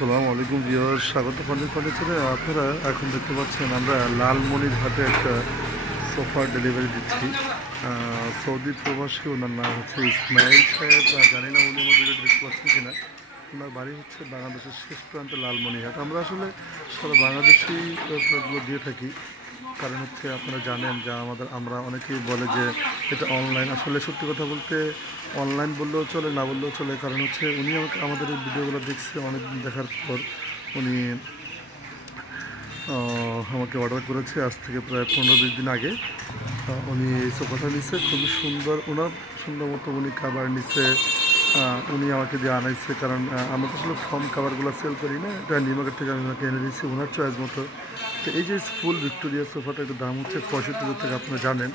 আসসালামু আলাইকুম ভিওর স্বাগত ফার্নিচার ফার্নিচারে আপনারা এখন দেখতে পাচ্ছেন আমরা লালমনির হাতে একটা সোফা ডেলিভারি দিচ্ছি। সৌদি প্রবাসী, ওনার নাম হচ্ছে ইসমাইল সাহেব। জানি না উনি আমার ভিডিও দেখতে পাচ্ছেন কিনা। ওনার বাড়ি হচ্ছে বাংলাদেশের শেষ প্রান্তে লালমনিরহাট। আমরা আসলে সারা বাংলাদেশি দিয়ে থাকি। কারণ হচ্ছে আপনারা জানেন যে আমাদের, আমরা অনেকেই বলে যে এটা অনলাইন আসলে সত্যি কথা বলতে অনলাইন বললেও চলে, না বললেও চলে। কারণ হচ্ছে উনি আমাকে, আমাদের এই ভিডিওগুলো দেখছে অনেকদিন দেখার পর উনি আমাকে অর্ডার করেছে আজ থেকে প্রায় পনেরো বিশ দিন আগে। উনি এই সোফাটা নিচ্ছে খুবই সুন্দর ওনার সুন্দর মতো উনি খাবার নিচ্ছে উনি আমাকে দিয়ে আনাইছে কারণ আমরা তো ফর্ম কাভারগুলো সেল করি না। এটা নিউ মার্কেট থেকে আমি ওনাকে এনে দিয়েছি ওনার চয়েস মতো। তো এই যে ফুল ভিক্টোরিয়া সোফাটা এটার দাম হচ্ছে পঁয়ষট্টি হাজার টাকা আপনারা জানেন।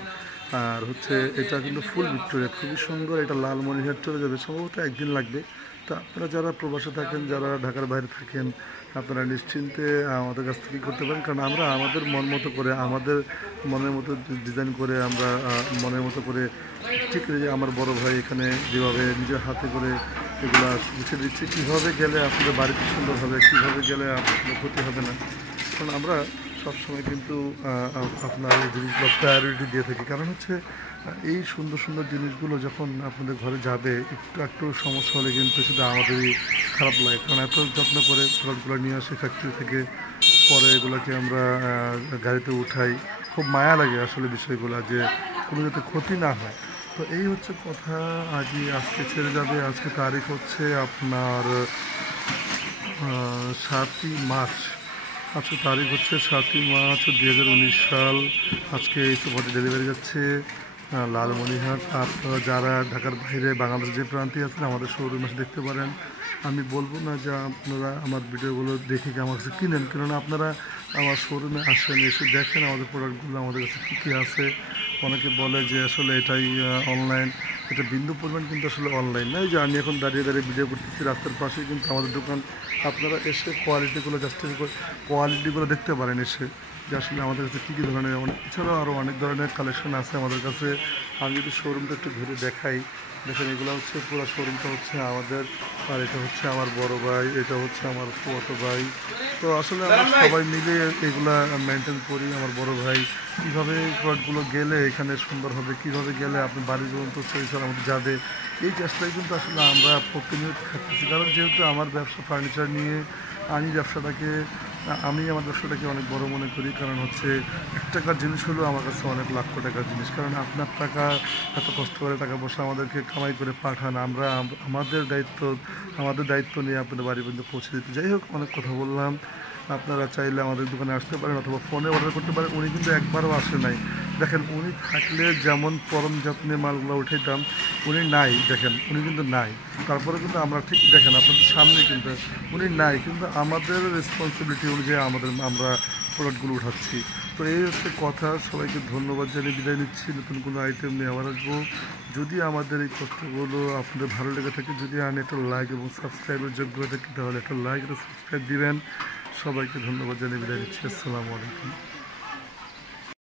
আর হচ্ছে, এটা কিন্তু ফুল ভিক্টোরিয়া খুবই সুন্দর, এটা লাল মনিহাট চলে যাবে, সম্ভবত একদিন লাগবে। তো আপনারা যারা প্রবাসে থাকেন, যারা ঢাকার বাইরে থাকেন, আপনারা নিশ্চিন্তে আমাদের কাছ থেকে করতে পারেন। কারণ আমরা আমাদের মন মতো করে, আমাদের মনের মতো ডিজাইন করে আমরা মনের মতো করে ঠিক আমার বড় ভাই এখানে যেভাবে নিজের হাতে করে এগুলো গুছিয়ে দিচ্ছে, কীভাবে গেলে আপনাদের বাড়িতে সুন্দর হবে, কীভাবে গেলে আপনাদের ক্ষতি হবে না। কারণ আমরা সবসময় কিন্তু আপনার এই জিনিসগুলো প্রায়োরিটি দিয়ে থাকি। কারণ হচ্ছে এই সুন্দর সুন্দর জিনিসগুলো যখন আপনাদের ঘরে যাবে, একটু একটু সমস্যা হলে কিন্তু সেটা আমাদেরই খারাপ লাগে। কারণ এত যত্ন করে প্রোডাক্টগুলো নিয়ে আসি ফ্যাক্টরি থেকে, পরে এগুলোকে আমরা গাড়িতে উঠাই। খুব মায়া লাগে আসলে বিষয়গুলো যে কোনো যাতে ক্ষতি না হয়। তো এই হচ্ছে কথা, আজই আজকে ছেড়ে যাবে, আজকে তারিখ হচ্ছে আপনার সাতই মার্চ। আজকে তারিখ হচ্ছে সাতই মার্চ দুই হাজার উনিশ সাল। আজকে এই সোফাটি ডেলিভারি যাচ্ছে লালমনিহাট আপনারা যারা ঢাকার বাইরে বাংলাদেশ যে প্রান্তে আছেন, আমাদের শোরুম দেখতে পারেন। আমি বলব না যে আপনারা আমার ভিডিওগুলো দেখে আমার কাছে কিনেন, কেননা আপনারা আমার শোরুমে আসেন, এসে দেখেন আমাদের প্রোডাক্টগুলো আমাদের কাছে কী কী আছে। অনেকে বলে যে আসলে এটাই অনলাইন এটা বিন্দু পরিমাণ কিন্তু আসলে অনলাইন নয় যে আমি এখন দাঁড়িয়ে দাঁড়িয়ে ভিডিও করতেছি, রাস্তার পাশে কিন্তু আমাদের দোকান। আপনারা এসে কোয়ালিটিগুলো জাস্ট কোয়ালিটিগুলো দেখতে পারেন এসে, যে আসলে আমাদের কাছে কী কী ধরনের এছাড়াও আরও অনেক ধরনের কালেকশন আছে আমাদের কাছে। আমি যদি শোরুমটা একটু ঘুরে দেখাই, দেখেন এগুলো হচ্ছে পুরো শোরুমটা হচ্ছে আমাদের, আর এটা হচ্ছে আমার বড় ভাই, এটা হচ্ছে আমার ছোটো ভাই। তো আসলে আমরা সবাই মিলে এগুলা মেনটেন করি আমার বড় ভাই। কীভাবে প্লটগুলো গেলে এখানে সুন্দর হবে কীভাবে গেলে আপনি বাড়ি পর্যন্ত সেই সব আমাদের যাবে। এই চেষ্টাই কিন্তু আসলে আমরা প্রতিনিয়ত থাকতেছি কারণ যেহেতু আমার ব্যবসা ফার্নিচার নিয়ে আমি ব্যবসাটাকে আমি আমার ব্যবসাটাকে অনেক বড় মনে করি, কারণ হচ্ছে এক টাকার জিনিস হলো আমার কাছে অনেক লক্ষ টাকার জিনিস। কারণ আপনার টাকা, এত কষ্ট করে টাকা পয়সা আমাদেরকে কামাই করে পাঠান, আমরা, আমাদের দায়িত্ব আমাদের দায়িত্ব নিয়ে আপনাদের বাড়ি পর্যন্ত পৌঁছে দিতে। যাই হোক, অনেক কথা বললাম। আপনারা চাইলে আমাদের দোকানে আসতে পারেন অথবা ফোনে অর্ডার করতে পারেন, উনি কিন্তু একবারও আসে নাই। দেখেন, উনি থাকলে যেমন পরম যত্নে মালগুলো উঠাইতাম উনি নাই, দেখেন, উনি কিন্তু নাই। তারপরে কিন্তু আমরা ঠিক, দেখেন, আপনাদের সামনে কিন্তু উনি নাই, কিন্তু আমাদের রেসপন্সিবিলিটি অনুযায়ী আমাদের, আমরা প্রোডাক্টগুলো উঠাচ্ছি। তো এই হচ্ছে কথা, সবাইকে ধন্যবাদ জানিয়ে বিদায় নিচ্ছি। নতুন কোনো আইটেম আবার আসব। যদি আমাদের এই কষ্টগুলো আপনাদের ভালো লেগে থাকে, যদি আমি একটা লাইক এবং সাবস্ক্রাইবের যোগ্য থাকি, তাহলে একটা লাইক একটা সাবস্ক্রাইব দিবেন। সবাইকে ধন্যবাদ জানিয়ে বিদায় নিচ্ছি। আসসালামু আলাইকুম।